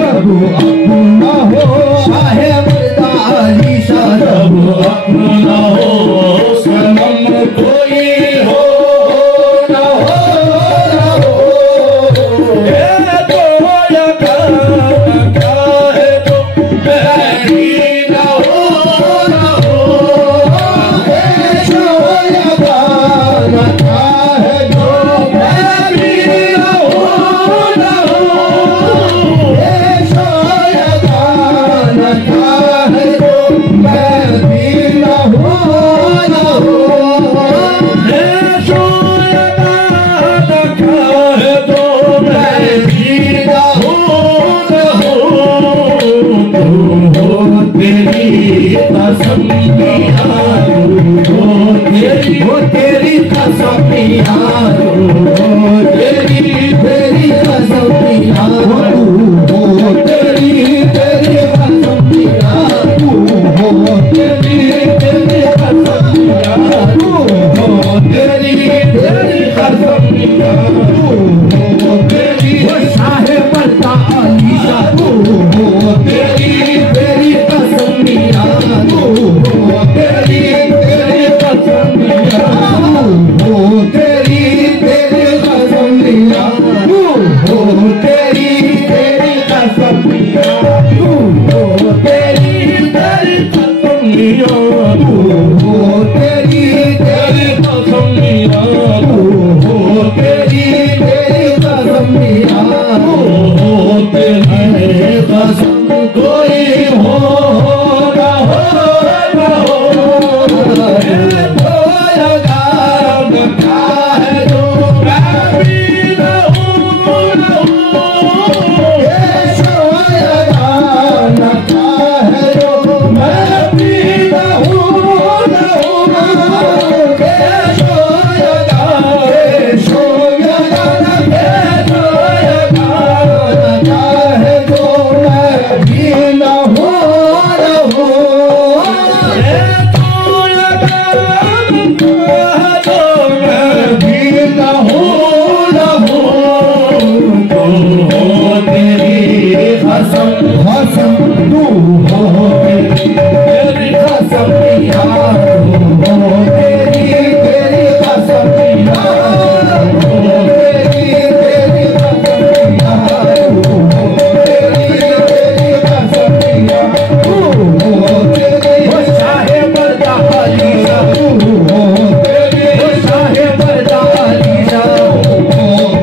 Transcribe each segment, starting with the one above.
रब अपना हो, शाहे मर्दा अली शाह रब अपना हो, सनम कोई हो ना हो, ये तो यकान क्या है तो मेरी ना हो, ये तो यकान क्या है जो मेरी ना हो, ये तो यकान क्या है जो मेरी ना हो, तेरी कसम तेरी कसम तेरी तेरी कसम तेरी तेरी कसम तेरी तेरी कसम तेरी तेरी कसम तेरी शाहे मर्दा अली शाह तेरी तेरी कसम तेरी तेरी कसम तेरी तेरी कसम तेरी तेरी कसम तेरी तेरी कसम तेरी तेरी कसम तेरी तेरी कसम तेरी कसम कोई हो ना हो, ये तो यकान क्या है जो मेरी ना हो, ये तो यकान क्या है जो मेरी ना हो, ये तो यकान क्या है जो मेरी ना हो, कसम तू हो तेरी कसम तेरी तेरी कसम तेरी तेरी कसम तेरी शाहे मर्दा अली तेरी शाहे मर्दा अली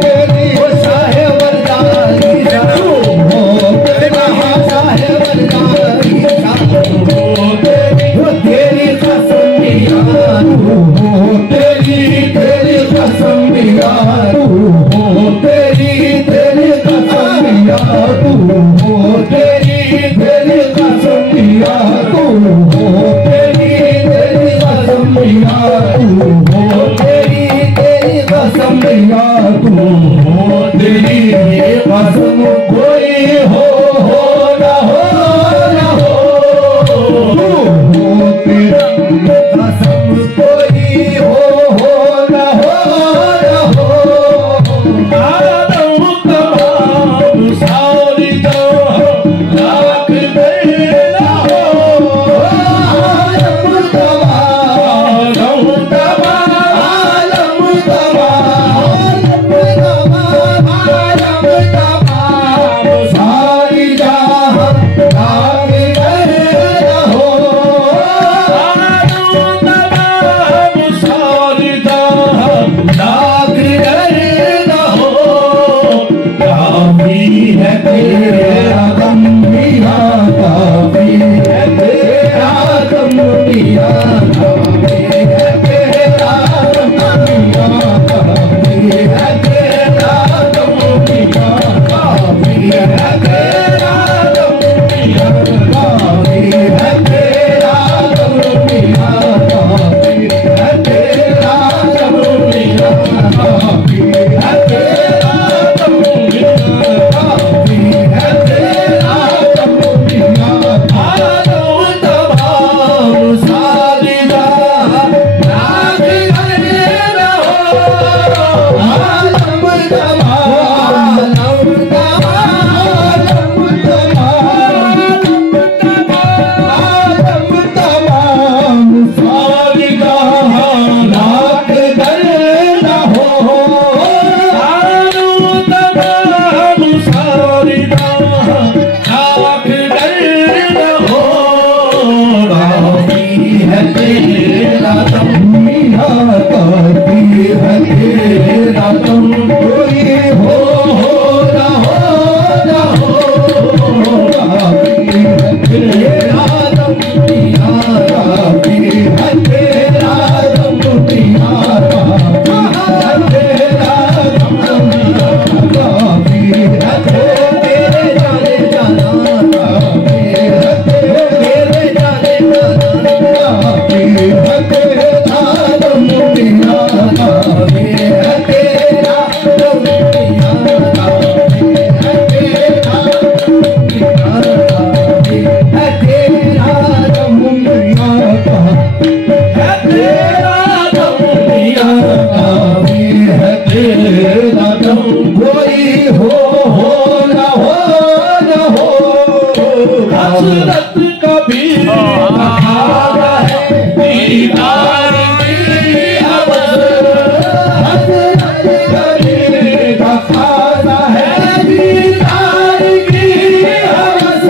तेरी शाहे मर्दा अली शाहे मर्दा हसरत कभी खागा है दीदार की हवस, हसरत कभी खागा है दीदार की हवस,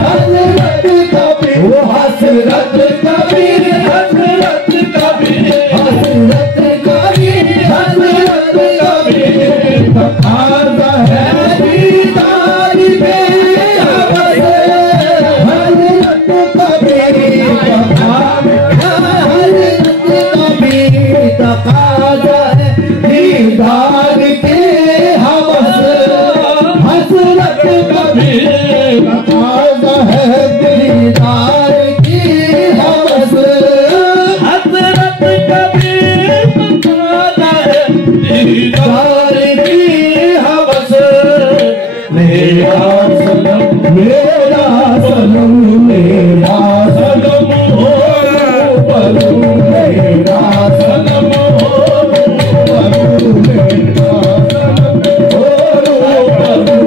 हसरत कभी वो हसरत कभी हसरत कभी हसरत कभी हसरत कभी खागा है दीदार की हवस, हसरत कभी तकाज़ा है दीदार की हवस, हसरत कभी तकाज़ा है दीदार की हवस, हसरत कभी तकाज़ा है दीदार की हवस। मेरा सनम मेरा सनम मेरा सनम हो रूबरू, मेरा सनम हो रूबरू, मेरा सनम हो रूबरू,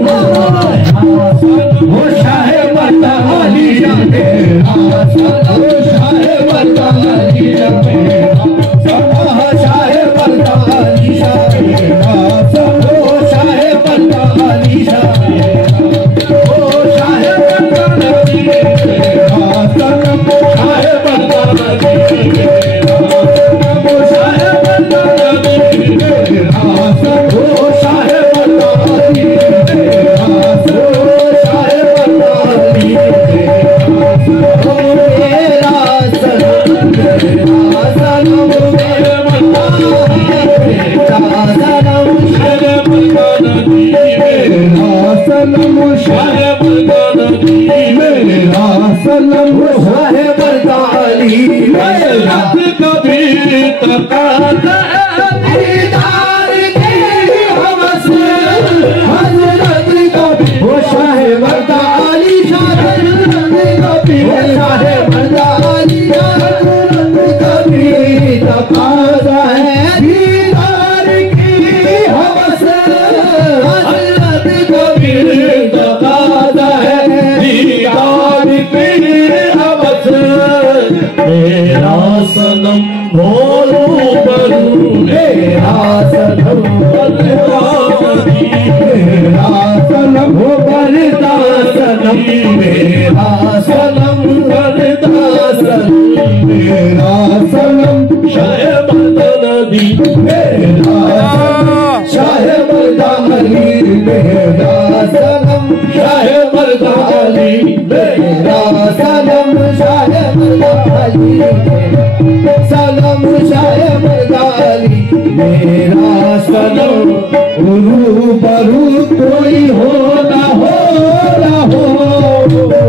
वो शाह मर्दा अली मेरा सनम, वो शाह मर्दा अली मेरा सनम, शाह मर्दा अली मेरा सनम, वो शाह मर्दा अली सनम शाह मर्दा अली मेरा कभी तकाज़ा दीदार की हवस, हसरत कभी वो शाह मर्दा अली हसरत कभी वो शाह मर्दा अली हसरत कभी तकाज़ा है दीदार की हवस, हसरत कभी तकाज़ा है दीदार की हवस। मेरा सनम हो रूबरू, मेरा सनम मेरा सनम हो बरदा सनम, मेरा सनम बरदा सनम, मेरा सनम शाह मर्दा अली मेरा सनम, शाह मर्दा अली मेरा सनम, शाह मर्दा अली मेरा सनम, शाह मर्दा अली सनम, शाह मर्दा अली मेरा सनम। रूबरू कोई हो ना हो ना हो,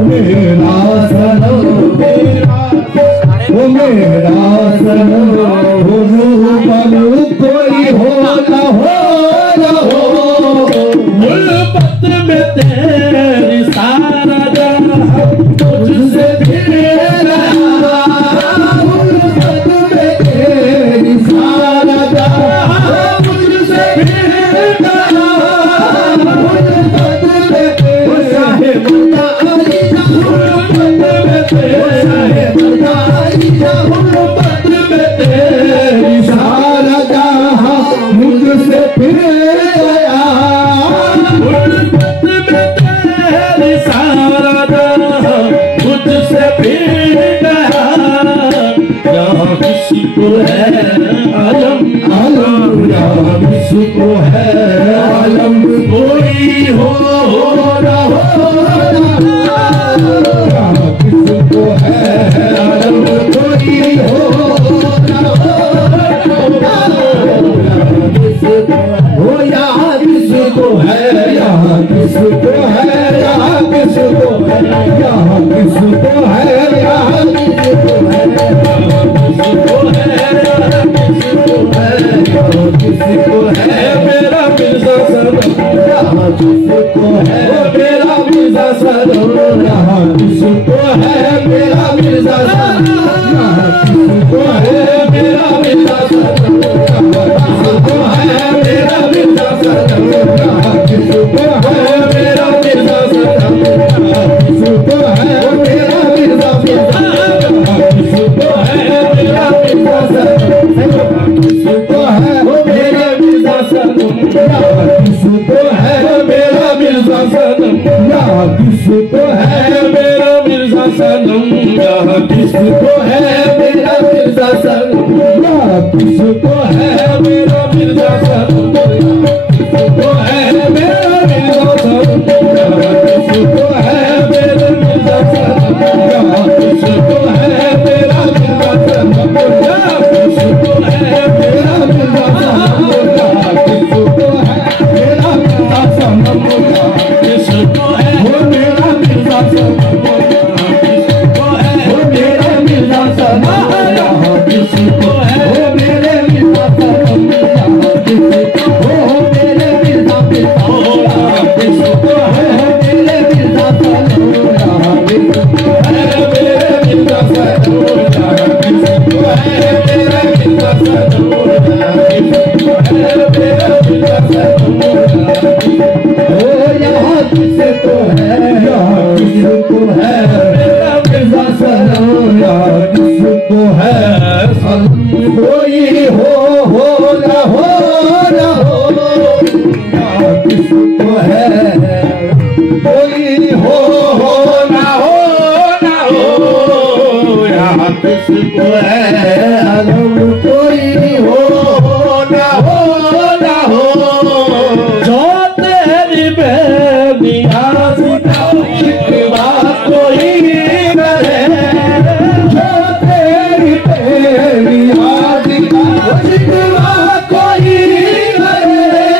मेरा सनम वो मेरा सनम, रूबरू कोई हो ना हो ना हो, मुल्बत में तेरी सारा जहां तुझसे फिर रहा, मुल्बत में तेरी सारा जहां तुझसे फिर रहा, मुल्बत में तेरी शाह मर्दा अली, मुल्बत में तेरी शाह मर्दा अली, मुल्बत में तेरी सारा जहां मुझसे फिर गया, मुल्बत में तेरी सारा जहां मुझसे फिर गया। यहाँ किसको है आलम आलम, यहाँ किसको है आलम, कोई हो ना हो, यहाँ किसको है आलम, कोई हो ना हो, हो यहाँ किसको है, यहाँ किसको है, यहाँ किसको है, यहाँ किसको है, यहाँ किसको है, किसको है मेरा मिर्जा सनम, यहाँ किसको है मेरा मिर्जा सनम, यहाँ किसको है मेरा मिर्जा सनम, यहाँ किसको है मेरा मिर्जा सनम, किसको है मेरा मिर्जा सनम, यहाँ किसको है मेरा मिर्जा सनम, किसको किसको है मेरा मिर्जा सनम, यहाँ किसको है मेरा मिर्जा सनम, यहाँ किसको है मेरा मिर्जा सनम, किसको है मेरा मिर्जा सनम, यहाँ किसको है मेरा मिर्जा सनम, यहाँ किसको है मेरा मिर्जा सनम, यहाँ किसको है मेरा मिर्जा सनम, यहाँ किसको है मेरा मिर्जा सनम, किसको है वो मेरा मिर्जा सनम, किसको है वो मेरा मिर्जा सनम, किसको है वो मेरे मिर्जा सनम, किसको हो मेरे मिर्जा सनम, किसको है मेरे मिर्जा सनम, किसको है मेरे मिर्जा सनम, किसको है मेरा मिर्जा सनम, किसको है मेरा मिर्जा सनम। यहाँ किसको है, यहाँ किसको है मेरा मिर्जा सनम, यहाँ किसको है सनम, कोई हो ना हो, यहाँ किसको है कोई हो ना हो, यहाँ किसको है अलम, कोई हो ना हो, जो तेरी बेनी आसिका शिकवा कोई करे, जो तेरी बेनी आसिका शिकवा कोई करे,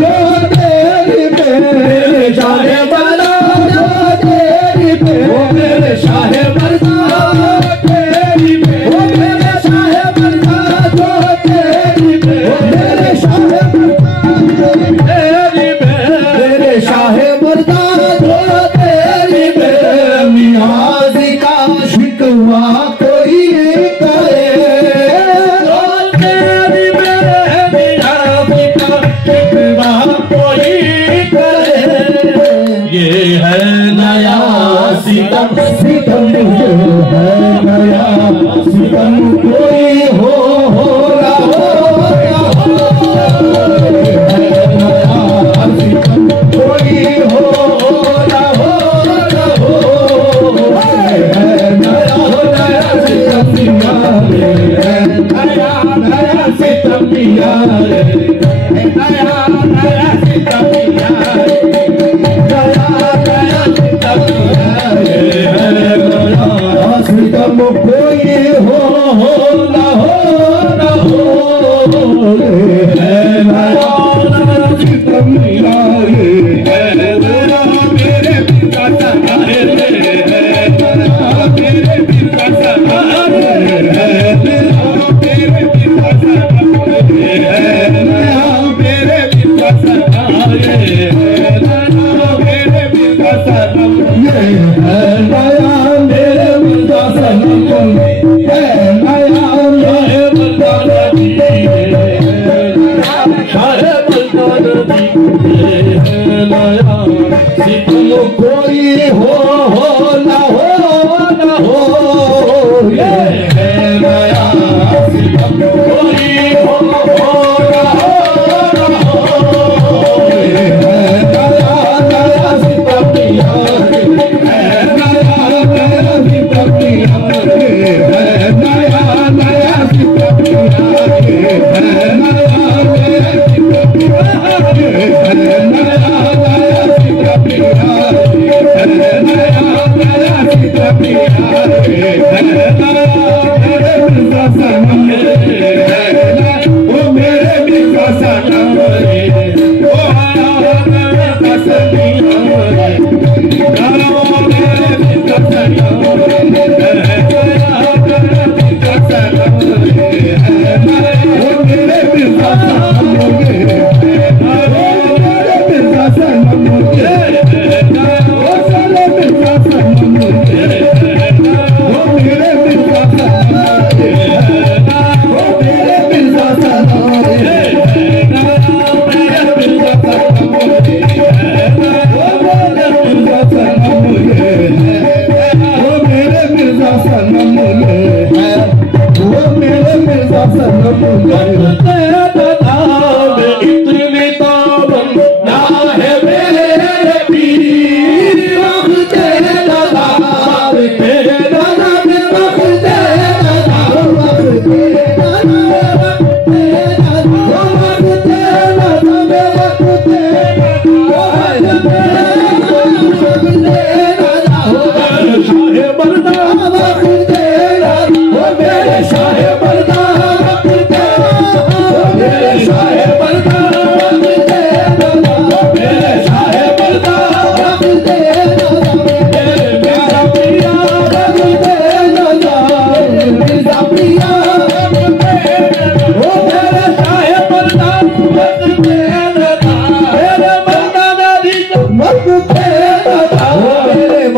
जो तेरी बेनी शाहे बना, जो तेरी बेनी शाहे बना, तेरी बेनी शाहे बना, जो तेरी बेनी शाहे शाहे मर्दा, जो तेरी बेनियाज़ी का शिकवा कोई करे, जो तेरी बेनियाज़ी का शिकवा कोई करे, ये है नया सितम, सितम है नया सितम, कोई हो ना हो, कोई हो ना हो, नया सितम पिया रे, नया सितम पिया रे, नया सितम पिया रे, नया सितम पिया रे, नया सितम कोई हो ना हो, नया सितम पिया कोई हो ना हो, ये है नया सितम, कोई हो ना हो, ये है नया सितम पिया रे, नया सितम पिया रे, नया सितम पिया रे, नया सितम पिया रे, नया सितम पिया रे,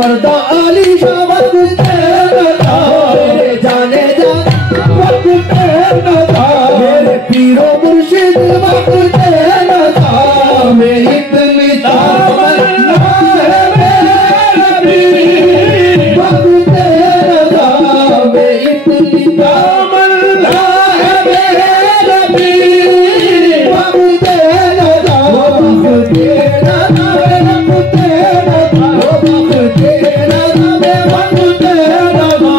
मर्दा अली शाह वक्त न था, मेरे जाने जा वक्त न था, मेरे पीरो मुर्शिद वक्त न था, मैं इतनी तामन्ना है मेरी वक्त न था, मैं इतनी तामन्ना है मेरी वक्त न था, वक्त तेरा था वक्त तेरा था, वक्त तेरा था वक्त तेरा था,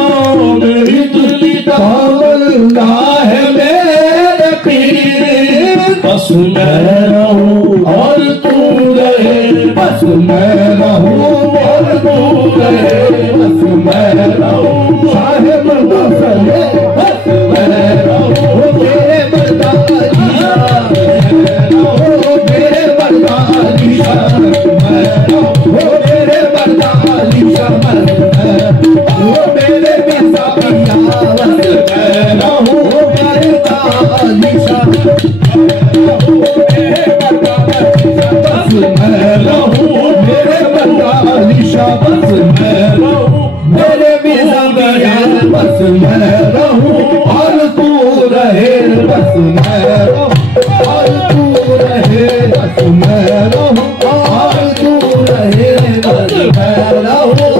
मैं इतनी तामन्ना है मेरे पीर, बस मैं रहूं और तू रहे, बस मैं रहूं और तू रहे, बस मैं रहूं साहिब मुसले, बस मैं रहूं तेरे मर्दा अली शाह, मेरे मर्दा अली शाह, मैं रहूं मेरे मर्दा अली शाह, मेरे मिर्जा पिया बस मैं रहूं मर्दा अली शाह, मैं रहूं मेरे मर्दा अली शाह, बस मैं रहूं मेरे मिर्जा पिया बस मैं रहूं और तू रहे, बस मैं रहूं और तू रहे, बस मैं रहूं और तू रहे, बस मैं रहूं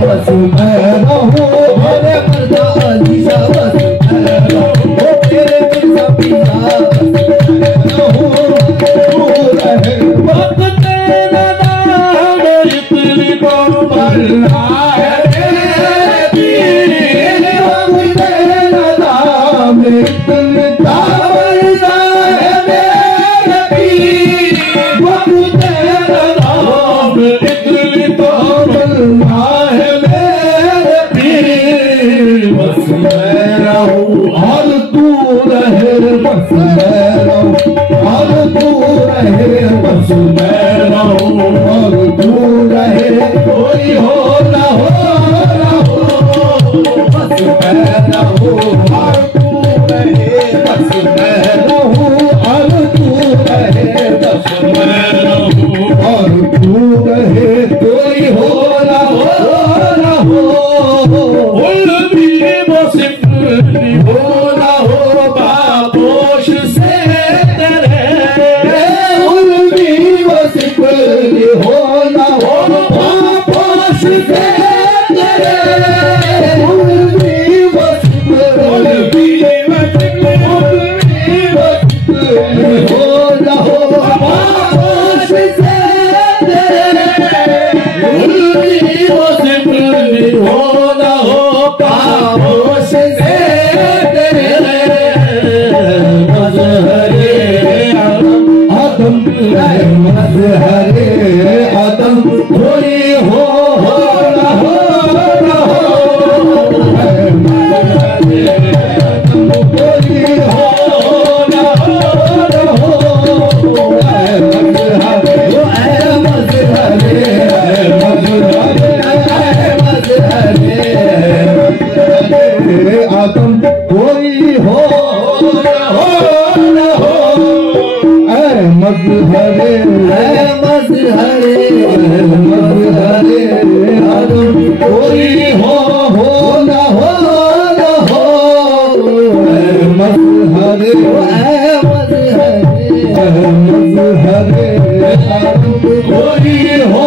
बस मैं रहूं मेरे मर्दा अली शाह, बस मैं रहूं तेरे मिर्जा पिया बस मैं रहूं तू रहे, वक्त तेरा नाम इतनी कोमलना है मेरे पीर, वक्त तेरा नाम इतनी तामन्ना है मेरे पीर, वक्त तेरा नाम इतनी तामन्ना है मेरे पीर, बस मैं रहूं और तू रहे, बस मैं रहूं और तू रहे, बस मैं रहूं और तू रहे, कोई हो ना हो, बस मैं रहूं और तू रहे, बस मैं रहूं और तू रहे, बस मैं रहूं और तू रहे, कोई हो ना हो, उल्मी मुसिफ़ी हो ना हो बापोश से तेरे, उल्मी मुसिफ़ी हो ना हो बापोश से तेरे, उल्मी मुसिफ़ी हो ना हो बापोश से तेरे, उल्मी मुसिफ़ी हो ना हो बापोश से तेरे, मज़हरे आदम मज़हरे आदम कोई हो ना हो, मज़हरे आदम कोई हो ना हो, मज़हरे आदम कोई हो ना हो, मज़हरे मज़हरे आदम कोई हो ना हो, मज़हरे मज़हरे आदम कोई हो